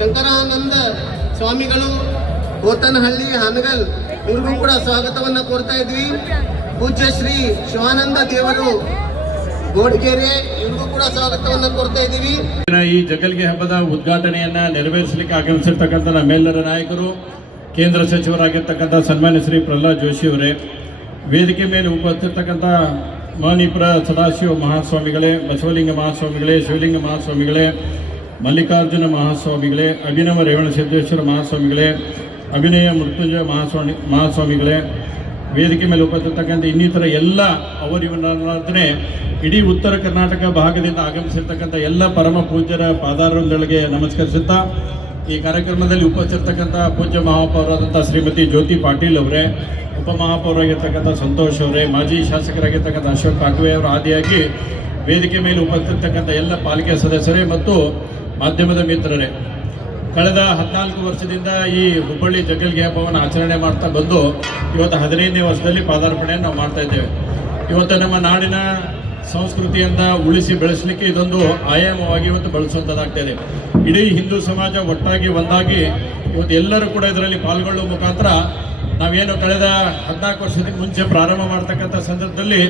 ಶಂಕರಾನಂದ ಸ್ವಾಮಿಗಳು ಕೋತನಹಳ್ಳಿ ಹಾನಗಲ್ ಇವ್ರಿಗೂ ಕೂಡ ಸ್ವಾಗತವನ್ನ ಕೋರ್ತಾ ಇದ್ವಿ. ಪೂಜ್ಯ ಶ್ರೀ ಶಿವಾನಂದ ದೇವರು ಗೋಡ್ಗೆರೆ ಇವ್ರಿಗೂ ಕೂಡ ಸ್ವಾಗತವನ್ನ ಕೋರ್ತಾ ಇದ್ದೀವಿ. ಈ ಜಗಲ್ಗೆ ಹಬ್ಬದ ಉದ್ಘಾಟನೆಯನ್ನ ನೆರವೇರಿಸಲಿಕ್ಕೆ ಆಗಮಿಸಿರ್ತಕ್ಕಂಥ ನಮ್ಮೆಲ್ಲರ ನಾಯಕರು, ಕೇಂದ್ರ ಸಚಿವರಾಗಿರ್ತಕ್ಕಂಥ ಸನ್ಮಾನ್ಯ ಶ್ರೀ ಪ್ರಹ್ಲಾದ್ ಜೋಶಿ ಅವರೇ, ವೇದಿಕೆ ಮೇಲೆ ಉಪಸ್ಥಿತಕ್ಕಂಥ ಮಣಿಪುರ ಸದಾಶಿವ ಮಹಾಸ್ವಾಮಿಗಳೇ, ಬಸವಲಿಂಗ ಮಹಾಸ್ವಾಮಿಗಳೇ, ಶಿವಲಿಂಗ ಮಹಾಸ್ವಾಮಿಗಳೇ, ಮಲ್ಲಿಕಾರ್ಜುನ ಮಹಾಸ್ವಾಮಿಗಳೇ, ಅಭಿನವ ರೇವಣಸಿದ್ದೇಶ್ವರ ಮಹಾಸ್ವಾಮಿಗಳೇ, ಅಭಿನಯ ಮೃತ್ಯುಂಜಯ ಮಹಾಸ್ವಾಮಿಗಳೇ, ವೇದಿಕೆ ಮೇಲೆ ಉಪಸ್ಥಿತಕ್ಕಂಥ ಇನ್ನಿತರ ಎಲ್ಲ ಅವರಿವರಾಧನೆ ಇಡೀ ಉತ್ತರ ಕರ್ನಾಟಕ ಭಾಗದಿಂದ ಆಗಮಿಸಿರ್ತಕ್ಕಂಥ ಎಲ್ಲ ಪರಮ ಪೂಜ್ಯರ ಪಾದಾರಗಳಿಗೆ ನಮಸ್ಕರಿಸುತ್ತಾ, ಈ ಕಾರ್ಯಕ್ರಮದಲ್ಲಿ ಉಪಸ್ಥಿತಕ್ಕಂಥ ಪೂಜ್ಯ ಮಹಾಪೌರಾದಂಥ ಶ್ರೀಮತಿ ಜ್ಯೋತಿ ಪಾಟೀಲ್ ಅವರೇ, ಉಪಮಹಾಪೌರಾಗಿರ್ತಕ್ಕಂಥ ಸಂತೋಷ್ ಅವರೇ, ಮಾಜಿ ಶಾಸಕರಾಗಿರ್ತಕ್ಕಂಥ ಅಶೋಕ್ ಕಾಕುವೆ ಅವರ ಆದಿಯಾಗಿ ವೇದಿಕೆ ಮೇಲೆ ಉಪಸ್ಥಿತಕ್ಕಂಥ ಎಲ್ಲ ಪಾಲಿಕೆ ಸದಸ್ಯರೇ ಮತ್ತು ಮಾಧ್ಯಮದ ಮಿತ್ರರೇ, ಕಳೆದ 14 ವರ್ಷದಿಂದ ಈ ಹುಬ್ಬಳ್ಳಿ ಜಗಲ್ಗೆ ಹಬ್ಬವನ್ನು ಆಚರಣೆ ಮಾಡ್ತಾ ಬಂದು ಇವತ್ತು 15ನೇ ವರ್ಷದಲ್ಲಿ ಪಾದಾರ್ಪಣೆಯನ್ನು ನಾವು ಮಾಡ್ತಾ ಇದ್ದೇವೆ. ಇವತ್ತು ನಮ್ಮ ನಾಡಿನ ಸಂಸ್ಕೃತಿಯಿಂದ ಉಳಿಸಿ ಬೆಳೆಸಲಿಕ್ಕೆ ಇದೊಂದು ಆಯಾಮವಾಗಿ ಇವತ್ತು ಬಳಸುವಂಥದ್ದಾಗ್ತಾ ಇದೆ. ಇಡೀ ಹಿಂದೂ ಸಮಾಜ ಒಟ್ಟಾಗಿ ಒಂದಾಗಿ ಇವತ್ತು ಎಲ್ಲರೂ ಕೂಡ ಇದರಲ್ಲಿ ಪಾಲ್ಗೊಳ್ಳುವ ಮುಖಾಂತರ ನಾವೇನು ಕಳೆದ 14 ವರ್ಷದಿಂದ ಮುಂಚೆ ಪ್ರಾರಂಭ ಮಾಡ್ತಕ್ಕಂಥ ಸಂದರ್ಭದಲ್ಲಿ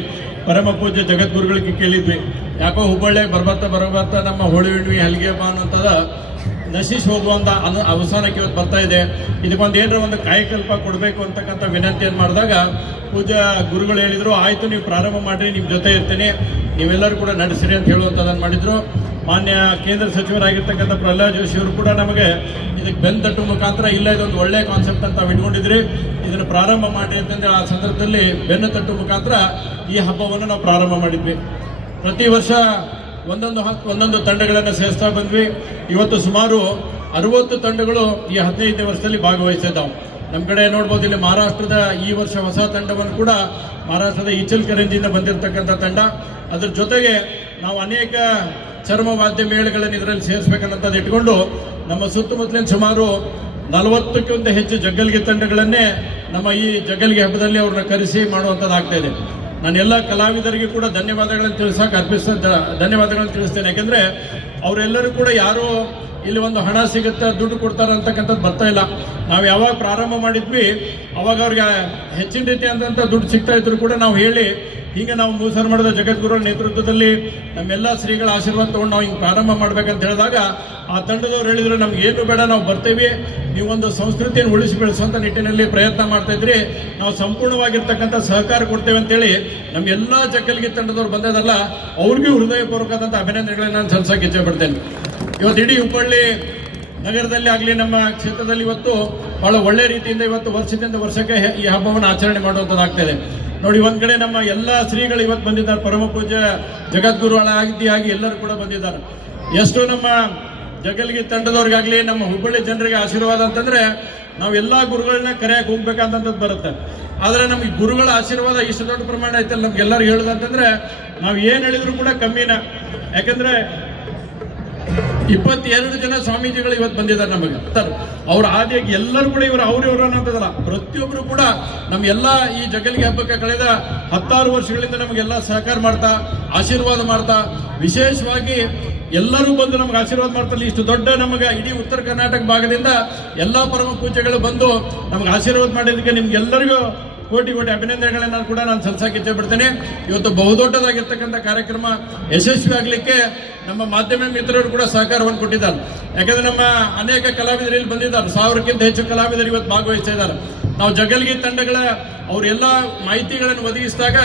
ಪರಮ ಪೂಜ್ಯ ಜಗದ್ಗುರುಗಳಿಗೆ ಕೇಳಿದ್ವಿ, ಯಾಕೋ ಹುಬ್ಬಳ್ಳಿ ಬರ್ಬರ್ತಾ ನಮ್ಮ ಹೋಳಿ ಹುಣ್ಣಿಮೆ ಹಲ್ಗೆ ಹಬ್ಬ ಅನ್ನೋಂಥದ್ದು ನಶಿಸಿ ಹೋಗುವಂಥ ಅವಸಾನಕ್ಕೆ ಇವತ್ತು ಬರ್ತಾ ಇದೆ. ಇದಕ್ಕೊಂದು ಏನರ ಒಂದು ಕಾಯಕಲ್ಪ ಕೊಡಬೇಕು ಅಂತಕ್ಕಂಥ ವಿನಂತಿಯನ್ನು ಮಾಡಿದಾಗ ಪೂಜ್ಯ ಗುರುಗಳು ಹೇಳಿದರು, ಆಯಿತು ನೀವು ಪ್ರಾರಂಭ ಮಾಡಿರಿ, ನಿಮ್ಮ ಜೊತೆ ಇರ್ತೀನಿ, ನೀವೆಲ್ಲರೂ ಕೂಡ ನಡೆಸಿರಿ ಅಂತ ಹೇಳುವಂಥದ್ದನ್ನು ಮಾಡಿದರು. ಮಾನ್ಯ ಕೇಂದ್ರ ಸಚಿವರಾಗಿರ್ತಕ್ಕಂಥ ಪ್ರಹ್ಲಾದ್ ಜೋಶಿ ಅವರು ಕೂಡ ನಮಗೆ ಇದಕ್ಕೆ ಬೆನ್ನು ತಟ್ಟುವ ಮುಖಾಂತರ ಇಲ್ಲ ಇದೊಂದು ಒಳ್ಳೆಯ ಕಾನ್ಸೆಪ್ಟ್ ಅಂತ ತಾವು ಇಟ್ಕೊಂಡಿದ್ರಿ, ಇದನ್ನು ಪ್ರಾರಂಭ ಮಾಡಿ ಅಂತಂದರೆ ಆ ಸಂದರ್ಭದಲ್ಲಿ ಬೆನ್ನು ತಟ್ಟುವ ಮುಖಾಂತರ ಈ ಹಬ್ಬವನ್ನು ನಾವು ಪ್ರಾರಂಭ ಮಾಡಿದ್ವಿ. ಪ್ರತಿ ವರ್ಷ ಒಂದೊಂದು ತಂಡಗಳನ್ನು ಸೇರಿಸ್ತಾ ಬಂದ್ವಿ. ಇವತ್ತು ಸುಮಾರು 60 ತಂಡಗಳು ಈ 15ನೇ ವರ್ಷದಲ್ಲಿ ಭಾಗವಹಿಸಿದ್ದಾವೆ. ನಮ್ಮ ಕಡೆ ನೋಡ್ಬೋದು, ಇಲ್ಲಿ ಮಹಾರಾಷ್ಟ್ರದ ಈ ವರ್ಷ ಹೊಸ ತಂಡವನ್ನು ಕೂಡ ಮಹಾರಾಷ್ಟ್ರದ ಇಚಲ್ಕರಂಜಿಯಿಂದ ಬಂದಿರತಕ್ಕಂಥ ತಂಡ. ಅದ್ರ ಜೊತೆಗೆ ನಾವು ಅನೇಕ ಚರ್ಮವಾದ್ಯ ಮೇಳಗಳನ್ನು ಇದರಲ್ಲಿ ಸೇರಿಸ್ಬೇಕನ್ನೋದು ಇಟ್ಕೊಂಡು ನಮ್ಮ ಸುತ್ತಮುತ್ತಲಿನ ಸುಮಾರು 40ಕ್ಕಿಂತ ಹೆಚ್ಚು ಜಗ್ಗಲ್ಗೆ ತಂಡಗಳನ್ನೇ ನಮ್ಮ ಈ ಜಗ್ಗಲ್ಗೆ ಹಬ್ಬದಲ್ಲಿ ಅವ್ರನ್ನ ಕರೆಸಿ ಮಾಡುವಂಥದ್ದಾಗ್ತಾ ಇದೆ. ನಾನು ಎಲ್ಲ ಕಲಾವಿದರಿಗೆ ಕೂಡ ಧನ್ಯವಾದಗಳನ್ನು ಧನ್ಯವಾದಗಳನ್ನು ತಿಳಿಸ್ತೇನೆ. ಯಾಕೆಂದರೆ ಅವರೆಲ್ಲರೂ ಕೂಡ ಯಾರೋ ಇಲ್ಲಿ ಒಂದು ಹಣ ಸಿಗುತ್ತೆ, ದುಡ್ಡು ಕೊಡ್ತಾರೆ ಅಂತಕ್ಕಂಥದ್ದು ಬರ್ತಾ ಇಲ್ಲ. ನಾವು ಯಾವಾಗ ಪ್ರಾರಂಭ ಮಾಡಿದ್ವಿ ಅವಾಗ ಅವ್ರಿಗೆ ಹೆಚ್ಚಿನ ರೀತಿಯಾದಂಥ ದುಡ್ಡು ಸಿಗ್ತಾ ಇದ್ರು ಕೂಡ ನಾವು ಹೇಳಿ ಹೀಗೆ ನಾವು ಮೂಸರ್ ಮಾಡಿದ ಜಗದ್ಗುರುಗಳ ನೇತೃತ್ವದಲ್ಲಿ ನಮ್ಮೆಲ್ಲ ಶ್ರೀಗಳ ಆಶೀರ್ವಾದ ತೊಗೊಂಡು ನಾವು ಹಿಂಗೆ ಪ್ರಾರಂಭ ಮಾಡ್ಬೇಕಂತ ಹೇಳಿದಾಗ ಆ ತಂಡದವ್ರು ಹೇಳಿದ್ರು, ನಮ್ಗೆ ಏನು ಬೇಡ, ನಾವು ಬರ್ತೇವೆ, ನೀವೊಂದು ಸಂಸ್ಕೃತಿಯನ್ನು ಉಳಿಸಿ ಬೆಳೆಸುವಂಥ ನಿಟ್ಟಿನಲ್ಲಿ ಪ್ರಯತ್ನ ಮಾಡ್ತಾ ಇದ್ರಿ, ನಾವು ಸಂಪೂರ್ಣವಾಗಿರ್ತಕ್ಕಂಥ ಸಹಕಾರ ಕೊಡ್ತೇವೆ ಅಂತೇಳಿ ನಮ್ಮೆಲ್ಲ ಜಗ್ಗಲ್ಗೆ ತಂಡದವ್ರು ಬಂದದಲ್ಲ ಅವ್ರಿಗೂ ಹೃದಯಪೂರ್ವಕವಾದಂಥ ಅಭಿನಂದನೆಗಳನ್ನು ನಾನು ಸಲ್ಲಿಸೋಕೆ ಇಚ್ಛೆ ಪಡ್ತೇನೆ. ಇವತ್ತು ಇಡೀ ಹುಬ್ಬಳ್ಳಿ ನಗರದಲ್ಲಿ ಆಗಲಿ ನಮ್ಮ ಕ್ಷೇತ್ರದಲ್ಲಿ ಇವತ್ತು ಬಹಳ ಒಳ್ಳೆ ರೀತಿಯಿಂದ ಇವತ್ತು ವರ್ಷದಿಂದ ವರ್ಷಕ್ಕೆ ಈ ಹಬ್ಬವನ್ನು ಆಚರಣೆ ಮಾಡುವಂಥದ್ದಾಗ್ತದೆ. ನೋಡಿ, ಒಂದ್ ಕಡೆ ನಮ್ಮ ಎಲ್ಲ ಶ್ರೀಗಳು ಇವತ್ತು ಬಂದಿದ್ದಾರೆ, ಪರಮ ಪೂಜ್ಯ ಜಗದ್ಗುರುಗಳ ಆಗಿ ಎಲ್ಲರೂ ಕೂಡ ಬಂದಿದ್ದಾರೆ. ಎಷ್ಟು ನಮ್ಮ ಜಗಲ್ಗಿ ತಂಡದವ್ರಿಗಾಗಲಿ ನಮ್ಮ ಹುಬ್ಬಳ್ಳಿ ಜನರಿಗೆ ಆಶೀರ್ವಾದ ಅಂತಂದ್ರೆ ನಾವು ಎಲ್ಲ ಗುರುಗಳನ್ನ ಕರೆಯಕ್ಕೆ ಹೋಗ್ಬೇಕಂತದ್ದು ಬರುತ್ತೆ. ಆದರೆ ನಮ್ಗೆ ಗುರುಗಳ ಆಶೀರ್ವಾದ ಇಷ್ಟು ದೊಡ್ಡ ಪ್ರಮಾಣ ಐತಲ್ಲ, ನಮ್ಗೆಲ್ಲರೂ ಹೇಳೋದಂತಂದ್ರೆ ನಾವು ಏನು ಹೇಳಿದ್ರು ಕೂಡ ಕಮ್ಮಿನ. ಯಾಕಂದ್ರೆ 22 ಜನ ಸ್ವಾಮೀಜಿಗಳು ಇವತ್ತು ಬಂದಿದ್ದಾರೆ ನಮಗೆ. ಅವ್ರ ಆದಿಯಾಗಿ ಎಲ್ಲರೂ ಕೂಡ ಅವ್ರವ್ರು ಅನ್ನೋದಲ್ಲ, ಪ್ರತಿಯೊಬ್ಬರು ಕೂಡ ನಮ್ಗೆಲ್ಲ ಈ ಜಗಲ್ಗೆ ಹಬ್ಬಕ್ಕೆ ಕಳೆದ 16 ವರ್ಷಗಳಿಂದ ನಮಗೆಲ್ಲ ಸಹಕಾರ ಮಾಡ್ತಾ ಆಶೀರ್ವಾದ ಮಾಡ್ತಾ, ವಿಶೇಷವಾಗಿ ಎಲ್ಲರೂ ಬಂದು ನಮ್ಗೆ ಆಶೀರ್ವಾದ ಮಾಡ್ತಾರೆ. ಇಷ್ಟು ದೊಡ್ಡ ನಮಗೆ ಇಡೀ ಉತ್ತರ ಕರ್ನಾಟಕ ಭಾಗದಿಂದ ಎಲ್ಲ ಪರಮ ಪೂಜೆಗಳು ಬಂದು ನಮ್ಗೆ ಆಶೀರ್ವಾದ ಮಾಡಿದ್ದಕ್ಕೆ ನಿಮ್ಗೆಲ್ಲರಿಗೂ ಕೋಟಿ ಅಭಿನಂದನೆಗಳನ್ನು ಕೂಡ ನಾನು ಸಲ್ಲಿಸಕ್ಕೆ ಇಚ್ಛೆ ಪಡ್ತೇನೆ. ಇವತ್ತು ಬಹುದೊಡ್ಡದಾಗಿರ್ತಕ್ಕಂಥ ಕಾರ್ಯಕ್ರಮ ಯಶಸ್ವಿ ಆಗಲಿಕ್ಕೆ ನಮ್ಮ ಮಾಧ್ಯಮ ಮಿತ್ರರು ಕೂಡ ಸಹಕಾರವನ್ನು ಕೊಟ್ಟಿದ್ದಾರೆ. ಯಾಕಂದ್ರೆ ನಮ್ಮ ಅನೇಕ ಕಲಾವಿದರು ಇಲ್ಲಿ ಬಂದಿದ್ದಾರೆ, 1000ಕ್ಕಿಂತ ಹೆಚ್ಚು ಕಲಾವಿದರು ಇವತ್ತು ಭಾಗವಹಿಸ್ತಾ ಇದ್ದಾರೆ. ನಾವು ಜಗಲ್ಗಿ ತಂಡಗಳ ಅವರೆಲ್ಲ ಮಾಹಿತಿಗಳನ್ನು ಒದಗಿಸಿದಾಗ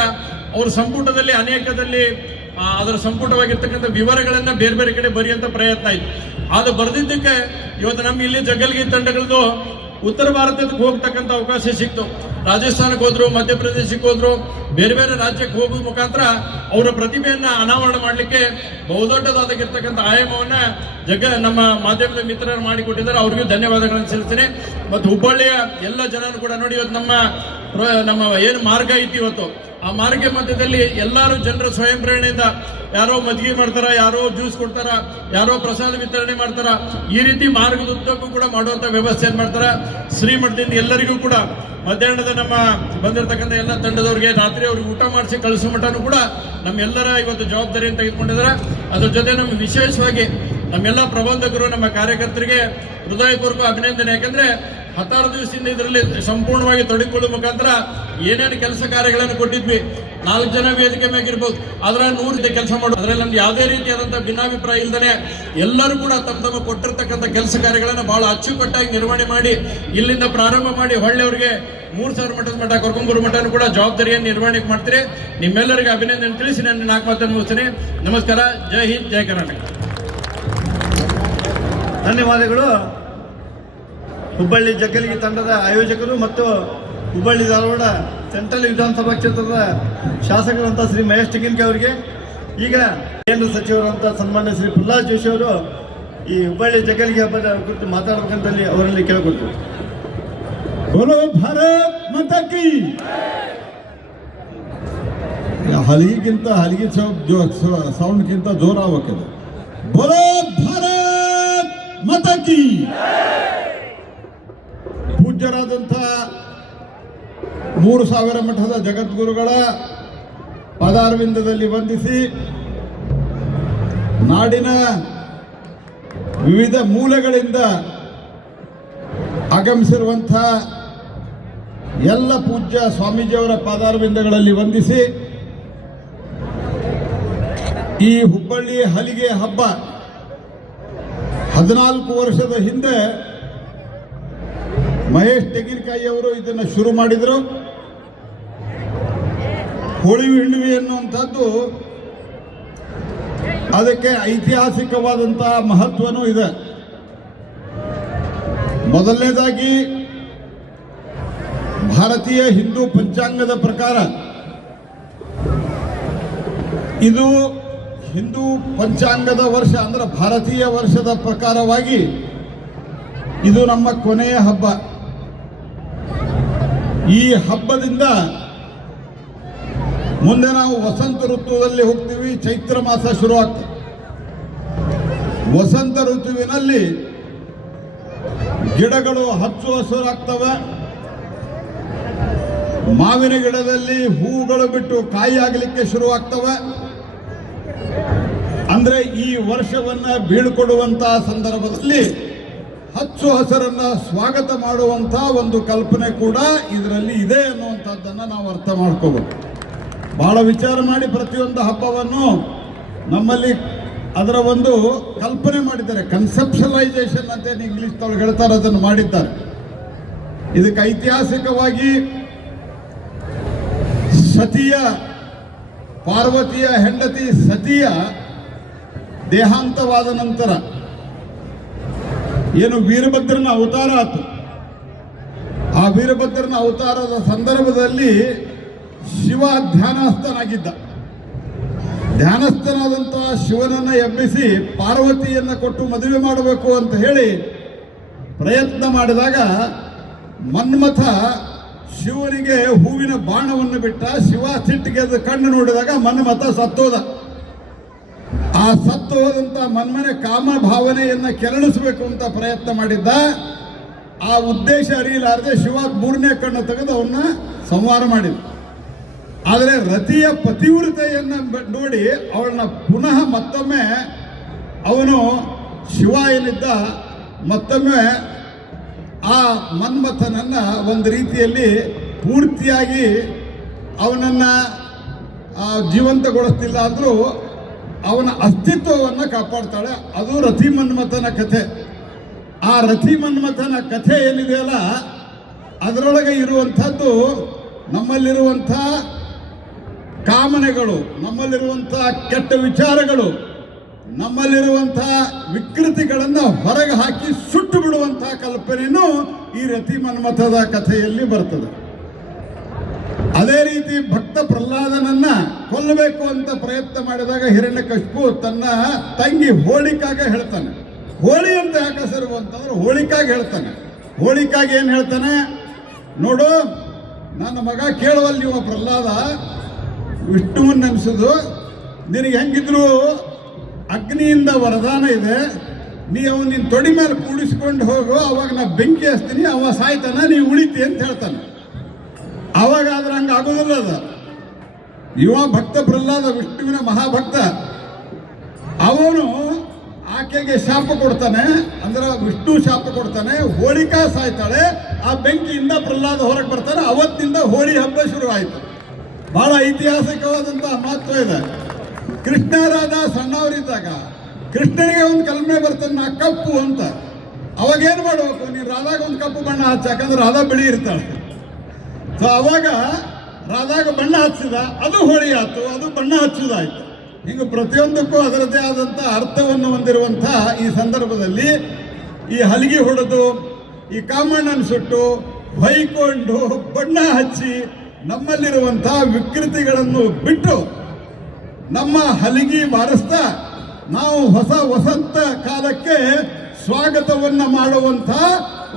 ಅವ್ರ ಸಂಪುಟದಲ್ಲಿ ಅನೇಕದಲ್ಲಿ ಅದರ ಸಂಪುಟವಾಗಿರ್ತಕ್ಕಂಥ ವಿವರಗಳನ್ನು ಬೇರೆ ಬೇರೆ ಕಡೆ ಬರೆಯುವಂಥ ಪ್ರಯತ್ನ ಆಯಿತು. ಅದು ಬರೆದಿದ್ದಕ್ಕೆ ಇವತ್ತು ನಮ್ಮ ಇಲ್ಲಿ ಜಗಲ್ಗಿ ತಂಡಗಳದ್ದು ಉತ್ತರ ಭಾರತಕ್ಕೆ ಹೋಗ್ತಕ್ಕಂಥ ಅವಕಾಶ ಸಿಕ್ತು. ರಾಜಸ್ಥಾನಕ್ಕೆ ಹೋದ್ರು, ಮಧ್ಯಪ್ರದೇಶಕ್ಕೆ ಹೋದ್ರು, ಬೇರೆ ಬೇರೆ ರಾಜ್ಯಕ್ಕೆ ಹೋಗುವ ಮುಖಾಂತರ ಅವರ ಪ್ರತಿಭೆಯನ್ನು ಅನಾವರಣ ಮಾಡಲಿಕ್ಕೆ ಬಹುದೊಡ್ಡದಾಗಿರ್ತಕ್ಕಂಥ ಆಯಾಮವನ್ನ ನಮ್ಮ ಮಾಧ್ಯಮದ ಮಿತ್ರರು ಮಾಡಿಕೊಟ್ಟಿದ್ದಾರೆ. ಅವ್ರಿಗೂ ಧನ್ಯವಾದಗಳನ್ನು ಸಲ್ಲಿಸ್ತೇನೆ. ಮತ್ತು ಹುಬ್ಬಳ್ಳಿಯ ಎಲ್ಲ ಜನರು ಕೂಡ ನೋಡಿ, ಇವತ್ತು ನಮ್ಮ ಏನು ಮಾರ್ಗ ಐತಿ ಇವತ್ತು ಆ ಮಾರ್ಗ ಮಧ್ಯದಲ್ಲಿ ಎಲ್ಲರೂ ಜನರ ಸ್ವಯಂ ಪ್ರೇರಣೆಯಿಂದ ಯಾರೋ ಮಜ್ಜಿಗೆ ಮಾಡ್ತಾರ, ಯಾರೋ ಜ್ಯೂಸ್ ಕೊಡ್ತಾರ, ಯಾರೋ ಪ್ರಸಾದ ವಿತರಣೆ ಮಾಡ್ತಾರ. ಈ ರೀತಿ ಮಾರ್ಗದ ಉದ್ದಕ್ಕೂ ಕೂಡ ಮಾಡುವಂತ ವ್ಯವಸ್ಥೆಯನ್ನು ಮಾಡ್ತಾರ. ಶ್ರೀಮಠದಿಂದ ಎಲ್ಲರಿಗೂ ಕೂಡ ಮಧ್ಯಾಹ್ನದ ನಮ್ಮ ಬಂದಿರತಕ್ಕಂಥ ಎಲ್ಲ ತಂಡದವರಿಗೆ ರಾತ್ರಿ ಅವ್ರಿಗೆ ಊಟ ಮಾಡಿಸಿ ಕಳಿಸೋ ಮಟ್ಟನೂ ಕೂಡ ನಮ್ಮೆಲ್ಲರ ಇವತ್ತು ಜವಾಬ್ದಾರಿಯನ್ನು ತೆಗೆದುಕೊಂಡಿದ್ದಾರೆ. ಅದ್ರ ಜೊತೆ ನಮ್ಗೆ ವಿಶೇಷವಾಗಿ ನಮ್ಮೆಲ್ಲ ಪ್ರಬಂಧಕರು, ನಮ್ಮ ಕಾರ್ಯಕರ್ತರಿಗೆ ಹೃದಯಪೂರ್ವಕ ಅಭಿನಂದನೆ. ಯಾಕಂದ್ರೆ 16 ದಿವಸದಿಂದ ಇದರಲ್ಲಿ ಸಂಪೂರ್ಣವಾಗಿ ತೊಡಗಿಕೊಳ್ಳುವ ಮುಖಾಂತರ ಏನೇನು ಕೆಲಸ ಕಾರ್ಯಗಳನ್ನು ಕೊಟ್ಟಿದ್ವಿ, 4 ಜನ ವೇದಿಕೆ ಮೇಗಿರ್ಬೋದು, ಅದರ 100 ಕೆಲಸ ಮಾಡೋದು, ಅದರಲ್ಲಿ ನಮ್ಗೆ ಯಾವುದೇ ರೀತಿಯಾದಂತಹ ಭಿನ್ನಾಭಿಪ್ರಾಯ ಇಲ್ಲದೆ ಎಲ್ಲರೂ ಕೂಡ ತಮ್ಮ ಕೊಟ್ಟಿರ್ತಕ್ಕಂಥ ಕೆಲಸ ಕಾರ್ಯಗಳನ್ನು ಬಹಳ ಅಚ್ಚುಕಟ್ಟಾಗಿ ನಿರ್ವಹಣೆ ಮಾಡಿ ಇಲ್ಲಿಂದ ಪ್ರಾರಂಭ ಮಾಡಿ ಹೊಳ್ಳೆಯವರಿಗೆ 3000 ಮಠದ ಮಠ ಕೊರಕಂಬೂರು ಮಠನೂ ಕೂಡ ಜವಾಬ್ದಾರಿಯನ್ನು ನಿರ್ವಹಣೆ ಮಾಡ್ತೀರಿ. ನಿಮ್ಮೆಲ್ಲರಿಗೆ ಅಭಿನಂದನೆ ತಿಳಿಸಿ ನನ್ನ 4 ಮಾತನ್ನು ಮುಗಿಸ್ತೀನಿ. ನಮಸ್ಕಾರ. ಜೈ ಹಿಂದ್, ಜೈ ಕರ್ನಾಟಕ. ಧನ್ಯವಾದಗಳು. ಹುಬ್ಬಳ್ಳಿ ಜಗ್ಗಲಿಗೆ ತಂಡದ ಆಯೋಜಕರು ಮತ್ತು ಹುಬ್ಬಳ್ಳಿ ಧಾರವಾಡ ಸೆಂಟ್ರಲ್ ವಿಧಾನಸಭಾ ಕ್ಷೇತ್ರದ ಶಾಸಕರಂತ ಶ್ರೀ ಮಹೇಶ್ ತೆಂಗಿನಕಾಯಿ ಅವರಿಗೆ, ಈಗ ಕೇಂದ್ರ ಸಚಿವರಂತ ಸನ್ಮಾನ್ಯ ಶ್ರೀ ಪ್ರಹ್ಲಾದ್ ಜೋಶಿ ಅವರು ಈ ಹುಬ್ಬಳ್ಳಿ ಜಗ್ಗಲಿಗೆ ಹಬ್ಬದ ಕುರಿತು ಮಾತಾಡಬೇಕಂತಲ್ಲಿ ಅವರಲ್ಲಿ ಕೇಳಿಕೊಡ್ತೀವಿ. बोलो भारत माता की. ಹಲಿಗಿಂತ ಹಲಿಗೆ ಸೌಂಡ್ಗಿಂತ ಜೋರ ಆಗ್ಬೇಕದು. बोलो भारत माता की. ಪೂಜ್ಯರಾದಂಥ 3000 ಮಠದ ಜಗದ್ಗುರುಗಳ ಪದಾರವಿಂದದಲ್ಲಿ ವಂದಿಸಿ ನಾಡಿನ ವಿವಿಧ ಮೂಲೆಗಳಿಂದ ಆಗಮಿಸಿರುವಂಥ ಎಲ್ಲ ಪೂಜ್ಯ ಸ್ವಾಮೀಜಿಯವರ ಪಾದಾರವಿಂದಗಳಲ್ಲಿ ವಂದಿಸಿ, ಈ ಹುಬ್ಬಳ್ಳಿ ಹಲಿಗೆ ಹಬ್ಬ 14 ವರ್ಷದ ಹಿಂದೆ ಮಹೇಶ್ ತೆಂಗಿನಕಾಯಿ ಅವರು ಇದನ್ನು ಶುರು ಮಾಡಿದರು. ಹೋಳಿ ಹುಣ್ಣಿಮೆ ಎನ್ನುವಂಥದ್ದು ಅದಕ್ಕೆ ಐತಿಹಾಸಿಕವಾದಂಥ ಮಹತ್ವನೂ ಇದೆ. ಮೊದಲನೇದಾಗಿ ಭಾರತೀಯ ಹಿಂದೂ ಪಂಚಾಂಗದ ಪ್ರಕಾರ ಇದು ಹಿಂದೂ ಪಂಚಾಂಗದ ವರ್ಷ ಅಂದ್ರೆ ಭಾರತೀಯ ವರ್ಷದ ಪ್ರಕಾರವಾಗಿ ಇದು ನಮ್ಮ ಕೊನೆಯ ಹಬ್ಬ. ಈ ಹಬ್ಬದಿಂದ ಮುಂದೆ ನಾವು ವಸಂತ ಋತುವಿನಲ್ಲಿ ಹೋಗ್ತೀವಿ. ಚೈತ್ರ ಮಾಸ ಶುರು ಆಗ್ತದೆ. ವಸಂತ ಋತುವಿನಲ್ಲಿ ಗಿಡಗಳು ಹಚ್ಚು ಹಸುರಾಗ್ತವೆ. ಮಾವಿನ ಗಿಡದಲ್ಲಿ ಹೂಗಳು ಬಿಟ್ಟು ಕಾಯಿ ಆಗಲಿಕ್ಕೆ ಶುರುವಾಗ್ತವೆ. ಅಂದ್ರೆ ಈ ವರ್ಷವನ್ನ ಬೀಳ್ಕೊಡುವಂತಹ ಸಂದರ್ಭದಲ್ಲಿ ಹಚ್ಚು ಹಸರನ್ನ ಸ್ವಾಗತ ಮಾಡುವಂತಹ ಒಂದು ಕಲ್ಪನೆ ಕೂಡ ಇದರಲ್ಲಿ ಇದೆ ಅನ್ನುವಂಥದ್ದನ್ನ ನಾವು ಅರ್ಥ ಮಾಡ್ಕೋಬೇಕು. ಬಹಳ ವಿಚಾರ ಮಾಡಿ ಪ್ರತಿಯೊಂದು ಹಬ್ಬವನ್ನು ನಮ್ಮಲ್ಲಿ ಅದರ ಒಂದು ಕಲ್ಪನೆ ಮಾಡಿದ್ದಾರೆ. ಕನ್ಸೆಪ್ಷಲೈಸೇಷನ್ ಅಂತ ಇಂಗ್ಲಿಷ್ ತಗೊಳ್ಳಿ ಹೇಳ್ತಾರೆ, ಅದನ್ನು ಮಾಡಿದ್ದಾರೆ. ಇದಕ್ಕೆ ಐತಿಹಾಸಿಕವಾಗಿ ಸತಿಯ ಪಾರ್ವತಿಯ ಹೆಂಡತಿ ಸತಿಯ ದೇಹಾಂತವಾದ ನಂತರ ಏನು ವೀರಭದ್ರನ ಅವತಾರ ಆಯಿತು. ಆ ವೀರಭದ್ರನ ಅವತಾರದ ಸಂದರ್ಭದಲ್ಲಿ ಶಿವ ಧ್ಯಾನಸ್ಥನಾಗಿದ್ದ. ಧ್ಯಾನಸ್ಥನಾದಂತಹ ಶಿವನನ್ನ ಎಬ್ಬಿಸಿ ಪಾರ್ವತಿಯನ್ನ ಕೊಟ್ಟು ಮದುವೆ ಮಾಡಬೇಕು ಅಂತ ಹೇಳಿ ಪ್ರಯತ್ನ ಮಾಡಿದಾಗ ಮನ್ಮಥ ಶಿವನಿಗೆ ಹೂವಿನ ಬಾಣವನ್ನು ಬಿಟ್ಟ. ಶಿವ ಸಿಟ್ಟಿಗೆ ಕಣ್ಣು ನೋಡಿದಾಗ ಮನ್ಮಥ ಸತ್ತೋದ. ಆ ಸತ್ತು ಹೋದಂತ ಮನ್ಮನೆ ಕಾಮ ಭಾವನೆಯನ್ನ ಕೆರಳಿಸಬೇಕು ಅಂತ ಪ್ರಯತ್ನ ಮಾಡಿದ್ದ. ಆ ಉದ್ದೇಶ ಅರಿಯಲಾರದೆ ಶಿವ 3ನೇ ಕಣ್ಣು ತೆಗೆದು ಅವನ್ನ ಸಂಹಾರ ಮಾಡಿದ. ಆದರೆ ರತಿಯ ಪತಿವ್ರತೆಯನ್ನ ನೋಡಿ ಅವಳನ್ನ ಪುನಃ ಮತ್ತೊಮ್ಮೆ ಅವನು ಶಿವ ಏನಿದ್ದ ಮತ್ತೊಮ್ಮೆ ಆ ಮನ್ಮಥನನ್ನ ಒಂದು ರೀತಿಯಲ್ಲಿ ಪೂರ್ತಿಯಾಗಿ ಅವನನ್ನ ಜೀವಂತಗೊಳಿಸ್ತಿಲ್ಲ ಅಂದ್ರೂ ಅವನ ಅಸ್ತಿತ್ವವನ್ನು ಕಾಪಾಡ್ತಾಳೆ. ಅದು ರತಿ ಮನ್ಮಥನ ಕಥೆ. ಆ ರತಿ ಮನ್ಮಥನ ಕಥೆ ಏನಿದೆಯಲ್ಲ ಅದರೊಳಗೆ ಇರುವಂಥದ್ದು ನಮ್ಮಲ್ಲಿರುವಂಥ ಕಾಮನೆಗಳು, ನಮ್ಮಲ್ಲಿರುವಂಥ ಕೆಟ್ಟ ವಿಚಾರಗಳು, ನಮ್ಮಲ್ಲಿರುವಂತಹ ವಿಕೃತಿಗಳನ್ನು ಹೊರಗೆ ಹಾಕಿ ಸುಟ್ಟು ಬಿಡುವಂತಹ ಕಲ್ಪನೆಯೂ ಈ ರತಿ ಮನ್ಮಥದ ಕಥೆಯಲ್ಲಿ ಬರ್ತದೆ. ಅದೇ ರೀತಿ ಭಕ್ತ ಪ್ರಹ್ಲಾದನನ್ನ ಕೊಲ್ಲಬೇಕು ಅಂತ ಪ್ರಯತ್ನ ಮಾಡಿದಾಗ ಹಿರಣ್ಯಕಶಿಪು ತನ್ನ ತಂಗಿ ಹೋಳಿಕಾಗೆ ಹೇಳ್ತಾನೆ. ಹೋಳಿ ಅಂತ ಯಾಕೆ ಹೆಸರು ಅಂತಂದ್ರೆ ಹೋಳಿಕಾಗೆ ಹೇಳ್ತಾನೆ. ಹೋಳಿಕಾಗೆ ಏನು ಹೇಳ್ತಾನೆ, ನೋಡು ನನ್ನ ಮಗ ಕೇಳುವಲ್ಲಿ ಇವ ಪ್ರಹ್ಲಾದ ವಿಷ್ಣುವನ್ನ ನೆನೆಸೋದು ನಿನಗೆ ಹೆಂಗಿದ್ರು ಅಗ್ನಿಯಿಂದ ವರದಾನ ಇದೆ, ನೀ ಅವನು ನಿನ್ನ ತೊಡಿ ಮೇಲೆ ಕೂಡಿಸ್ಕೊಂಡು ಹೋಗು, ಅವಾಗ ನಾ ಬೆಂಕಿ ಹಚ್ತೀನಿ, ಅವ ಸಾಯ್ತಾನ, ನೀವು ಉಳಿತಿ ಅಂತ ಹೇಳ್ತಾನೆ. ಅವಾಗ ಆದ್ರೆ ಹಂಗೆ ಆಗೋದಿಲ್ಲ. ಅದ ಇವ ಭಕ್ತ ಪ್ರಹ್ಲಾದ ವಿಷ್ಣುವಿನ ಮಹಾಭಕ್ತ. ಅವನು ಆ ಆಕೆಗೆ ಶಾಪ ಕೊಡ್ತಾನೆ, ಅಂದ್ರೆ ವಿಷ್ಣು ಶಾಪ ಕೊಡ್ತಾನೆ. ಹೋಳಿಕಾ ಸಾಯ್ತಾಳೆ, ಆ ಬೆಂಕಿಯಿಂದ ಪ್ರಹ್ಲಾದ ಹೊರಗೆ ಬರ್ತಾನೆ. ಅವತ್ತಿನಿಂದ ಹೋಳಿ ಹಬ್ಬ ಶುರುವಾಯಿತು. ಬಹಳ ಐತಿಹಾಸಿಕವಾದಂತಹ ಮಹತ್ವ ಇದೆ. ಕೃಷ್ಣ ರಾಧಾ ಸಣ್ಣವರಿದ್ದಾಗ ಕೃಷ್ಣನಿಗೆ ಒಂದು ಕಲ್ಪನೆ ಬರ್ತಾನೆ, ನಾ ಕಪ್ಪು ಅಂತ. ಅವಾಗೇನು ಮಾಡಬೇಕು, ನೀನು ರಾಧಾಗ ಒಂದು ಕಪ್ಪು ಬಣ್ಣ ಹಚ್ಚ, ಯಾಕಂದ್ರೆ ರಾಧಾ ಬಿಳಿ ಇರ್ತಾಳೆ. ಸೊ ಅವಾಗ ರಾಧಾಗ ಬಣ್ಣ ಹಚ್ಚಿದ, ಅದು ಹೋಳಿ ಆಯ್ತು, ಅದು ಬಣ್ಣ ಹಚ್ಚುದಾಯ್ತು. ಹಿಂಗೆ ಪ್ರತಿಯೊಂದಕ್ಕೂ ಅದರದ್ದೇ ಆದಂಥ ಅರ್ಥವನ್ನು ಹೊಂದಿರುವಂಥ ಈ ಸಂದರ್ಭದಲ್ಲಿ ಈ ಹಲಗಿ ಹೊಡೆದು, ಈ ಕಾಮಣ್ಣನ ಸುಟ್ಟು, ಹೊಯ್ಕೊಂಡು, ಬಣ್ಣ ಹಚ್ಚಿ ನಮ್ಮಲ್ಲಿರುವಂಥ ವಿಕೃತಿಗಳನ್ನು ಬಿಟ್ಟು ನಮ್ಮ ಹಲಗಿ ಬಾರಿಸ್ತಾ ನಾವು ಹೊಸ ವಸಂತ ಕಾಲಕ್ಕೆ ಸ್ವಾಗತವನ್ನ ಮಾಡುವಂಥ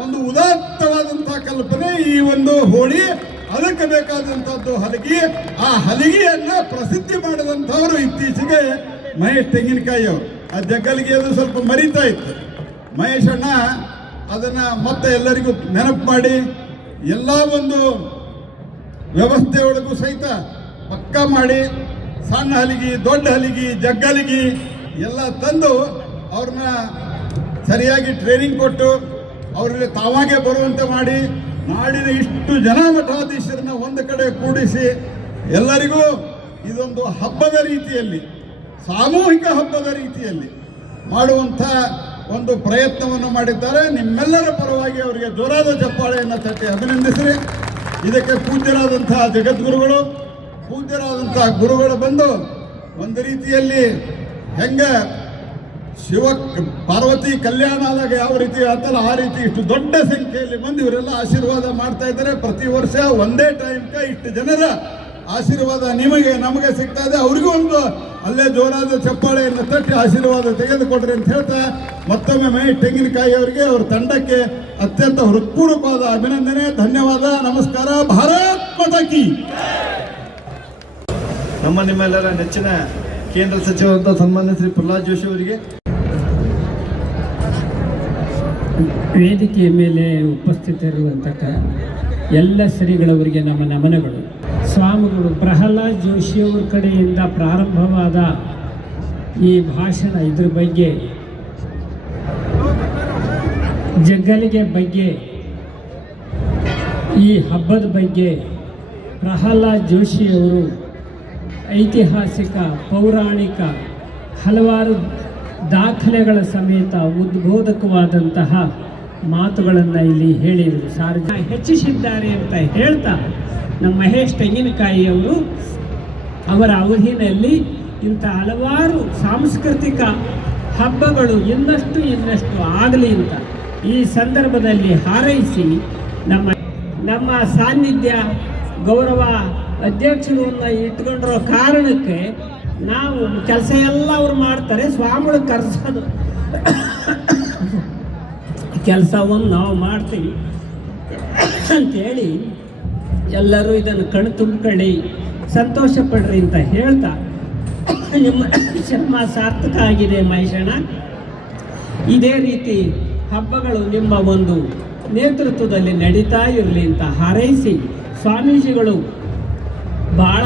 ಒಂದು ಉದಾತ್ತವಾದಂಥ ಕಲ್ಪನೆ ಈ ಒಂದು ಹೋಳಿ. ಅದಕ್ಕೆ ಬೇಕಾದಂಥದ್ದು ಹಲಗಿ. ಆ ಹಲಗಿಯನ್ನ ಪ್ರಸಿದ್ಧಿ ಮಾಡಿದಂಥವರು ಇತ್ತೀಚೆಗೆ ಮಹೇಶ್ ತೆಂಗಿನಕಾಯಿ ಅವರು. ಆ ಜಗ್ಗಲಿಗೆ ಅದು ಸ್ವಲ್ಪ ಮರಿತಾ ಇತ್ತು. ಮಹೇಶ್ ಅಣ್ಣ ಅದನ್ನ ಮತ್ತೆ ಎಲ್ಲರಿಗೂ ನೆನಪು ಮಾಡಿ ಎಲ್ಲ ಒಂದು ವ್ಯವಸ್ಥೆಯೊಳಗೂ ಸಹಿತ ಪಕ್ಕ ಮಾಡಿ ಸಣ್ಣ ಹಲಗಿ, ದೊಡ್ಡ ಹಲಗಿ, ಜಗ್ಗಲಿಗಿ ಎಲ್ಲ ತಂದು ಅವ್ರನ್ನ ಸರಿಯಾಗಿ ಟ್ರೈನಿಂಗ್ ಕೊಟ್ಟು ಅವರಿಗೆ ತಾವಾಗೆ ಬರುವಂತೆ ಮಾಡಿ ನಾಡಿನ ಇಷ್ಟು ಜನ ಮಠಾಧೀಶರನ್ನ ಒಂದು ಕಡೆ ಕೂಡಿಸಿ ಎಲ್ಲರಿಗೂ ಇದೊಂದು ಹಬ್ಬದ ರೀತಿಯಲ್ಲಿ, ಸಾಮೂಹಿಕ ಹಬ್ಬದ ರೀತಿಯಲ್ಲಿ ಮಾಡುವಂಥ ಒಂದು ಪ್ರಯತ್ನವನ್ನು ಮಾಡಿದ್ದಾರೆ. ನಿಮ್ಮೆಲ್ಲರ ಪರವಾಗಿ ಅವರಿಗೆ ಜೋರಾದ ಚಪ್ಪಾಳೆಯನ್ನು ತಟ್ಟಿ ಅಭಿನಂದಿಸ್ರಿ. ಇದಕ್ಕೆ ಪೂಜ್ಯರಾದಂತಹ ಜಗದ್ಗುರುಗಳು, ಪೂಜ್ಯರಾದಂತಹ ಗುರುಗಳು ಬಂದು ಒಂದು ರೀತಿಯಲ್ಲಿ ಹೆಂಗೆ ಪಾರ್ವತಿ ಕಲ್ಯಾಣ ಆದಾಗ ಯಾವ ರೀತಿ ಆತಲ್ಲ ಆ ರೀತಿ ಇಷ್ಟು ದೊಡ್ಡ ಸಂಖ್ಯೆಯಲ್ಲಿ ಬಂದು ಇವರೆಲ್ಲ ಆಶೀರ್ವಾದ ಮಾಡ್ತಾ ಇದ್ದಾರೆ. ಪ್ರತಿ ವರ್ಷ ಒಂದೇ ಟೈಮ್ಗೆ ಇಷ್ಟು ಜನರ ಆಶೀರ್ವಾದ ನಮಗೆ ಸಿಗ್ತಾ ಇದೆ. ಅವ್ರಿಗೂ ಒಂದು ಅಲ್ಲೇ ಜೋರಾದ ಚಪ್ಪಾಳೆಯನ್ನು ತಟ್ಟಿ ಆಶೀರ್ವಾದ ತೆಗೆದುಕೊಡ್ರಿ ಅಂತ ಹೇಳ್ತಾ ಮತ್ತೊಮ್ಮೆ ಮಹೇಶ್ ತೆಂಗಿನಕಾಯಿ ಅವರಿಗೆ, ಅವ್ರ ತಂಡಕ್ಕೆ ಅತ್ಯಂತ ಹೃತ್ಪೂರ್ವಕವಾದ ಅಭಿನಂದನೆ, ಧನ್ಯವಾದ, ನಮಸ್ಕಾರ. ಭಾರತ್ ಮಾತಾ ಕೀ. ನಿಮ್ಮೆಲ್ಲರ ನೆಚ್ಚಿನ ಕೇಂದ್ರ ಸಚಿವರಾದ ಸನ್ಮಾನ್ಯ ಶ್ರೀ ಪ್ರಹ್ಲಾದ್ ಜೋಶಿ ಅವರಿಗೆ, ವೇದಿಕೆಯ ಮೇಲೆ ಉಪಸ್ಥಿತರಿರುವಂತಹ ಎಲ್ಲ ಶ್ರೀಗಳವರಿಗೆ ನಮ್ಮ ನಮನಗಳು. ಸ್ವಾಮಿಗಳು ಪ್ರಹ್ಲಾದ್ ಜೋಶಿಯವರ ಕಡೆಯಿಂದ ಪ್ರಾರಂಭವಾದ ಈ ಭಾಷಣ, ಇದ್ರ ಬಗ್ಗೆ, ಜಗ್ಗಲಿಗೆ ಬಗ್ಗೆ, ಈ ಹಬ್ಬದ ಬಗ್ಗೆ ಪ್ರಹ್ಲಾದ್ ಜೋಶಿಯವರು ಐತಿಹಾಸಿಕ, ಪೌರಾಣಿಕ, ಹಲವಾರು ದಾಖಲೆಗಳ ಸಮೇತ ಉದ್ಬೋಧಕವಾದಂತಹ ಮಾತುಗಳನ್ನು ಇಲ್ಲಿ ಹೇಳಿದರು, ಹೆಚ್ಚಿಸಿದ್ದಾರೆ ಅಂತ ಹೇಳ್ತಾ ನಮ್ಮ ಮಹೇಶ್ ತೆಂಗಿನಕಾಯಿಯವರು ಅವರ ಅವಧಿಯಲ್ಲಿ ಇಂಥ ಹಲವಾರು ಸಾಂಸ್ಕೃತಿಕ ಹಬ್ಬಗಳು ಇನ್ನಷ್ಟು ಆಗಲಿ ಅಂತ ಈ ಸಂದರ್ಭದಲ್ಲಿ ಹಾರೈಸಿ ನಮ್ಮ ಸಾನ್ನಿಧ್ಯ, ಗೌರವ ಅಧ್ಯಕ್ಷರನ್ನ ಇಟ್ಕೊಂಡಿರೋ ಕಾರಣಕ್ಕೆ ನಾವು ಕೆಲಸ ಎಲ್ಲ ಅವ್ರು ಮಾಡ್ತಾರೆ, ಸ್ವಾಮಿಗಳು ಕರೆಸೋದು ಕೆಲಸವನ್ನು ನಾವು ಮಾಡ್ತೀವಿ ಅಂಥೇಳಿ ಎಲ್ಲರೂ ಇದನ್ನು ಕಣ್ಣು ತುಂಬಿಕೊಳ್ಳಿ, ಸಂತೋಷ ಪಡ್ರಿ ಅಂತ ಹೇಳ್ತಾ, ನಿಮ್ಮ ಶ್ರಮ ಸಾರ್ಥಕ ಆಗಿದೆ ಮಹೇಶಣ್ಣ. ಇದೇ ರೀತಿ ಹಬ್ಬಗಳು ನಿಮ್ಮ ಒಂದು ನೇತೃತ್ವದಲ್ಲಿ ನಡೀತಾ ಇರಲಿ ಅಂತ ಹಾರೈಸಿ, ಸ್ವಾಮೀಜಿಗಳು ಭಾಳ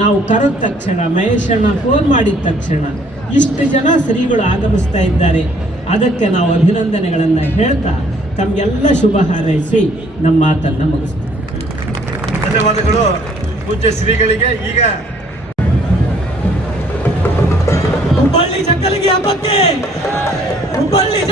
ನಾವು ಕರೆದ ತಕ್ಷಣ, ಮಹೇಶಣ್ಣ ಫೋನ್ ಮಾಡಿದ ತಕ್ಷಣ ಇಷ್ಟು ಜನ ಶ್ರೀಗಳು ಆಗಮಿಸ್ತಾ ಇದ್ದಾರೆ. ಅದಕ್ಕೆ ನಾವು ಅಭಿನಂದನೆಗಳನ್ನು ಹೇಳ್ತಾ ತಮಗೆಲ್ಲ ಶುಭ ಹಾರೈಸಿ ನಮ್ಮ ಮಾತನ್ನು ಮುಗಿಸ್ತೀವಿ. ಧನ್ಯವಾದಗಳು ಪೂಜ್ಯ ಶ್ರೀಗಳಿಗೆ. ಈಗ ಹುಬ್ಬಳ್ಳಿ ಜಗ್ಗಲಿಗೆ ಹಬ್ಬಕ್ಕೆ, ಹುಬ್ಬಳ್ಳಿ